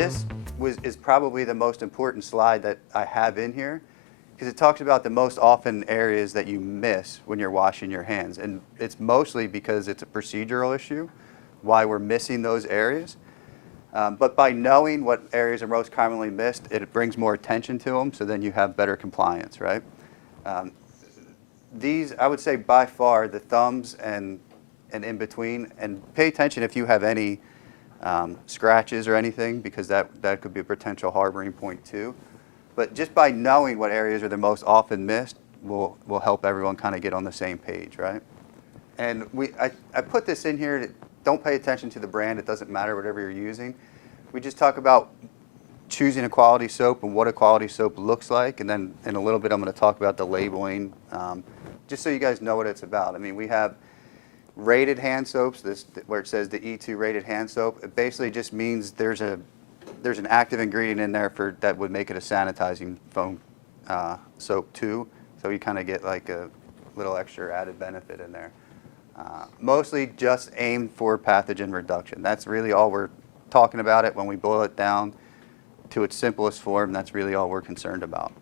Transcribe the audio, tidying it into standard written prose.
this is probably the most important slide that I have in here, because it talks about the most often areas that you miss when you're washing your hands. And it's mostly because it's a procedural issue, why we're missing those areas. But by knowing what areas are most commonly missed, it brings more attention to them, so then you have better compliance, right? These, I would say by far, the thumbs and in between, and pay attention if you have any scratches or anything, because that could be a potential harboring point too. But just by knowing what areas are the most often missed will help everyone kind of get on the same page, right? And I put this in here, don't pay attention to the brand, it doesn't matter whatever you're using. We just talk about choosing a quality soap and what a quality soap looks like, and then in a little bit I'm going to talk about the labeling, just so you guys know what it's about. I mean, we have rated hand soaps, where it says the E2 rated hand soap. It basically just means there's an active ingredient in there that would make it a sanitizing foam soap too, so you kind of get like a little extra added benefit in there. Mostly just aimed for pathogen reduction. That's really all we're talking about it when we boil it down to its simplest form. That's really all we're concerned about.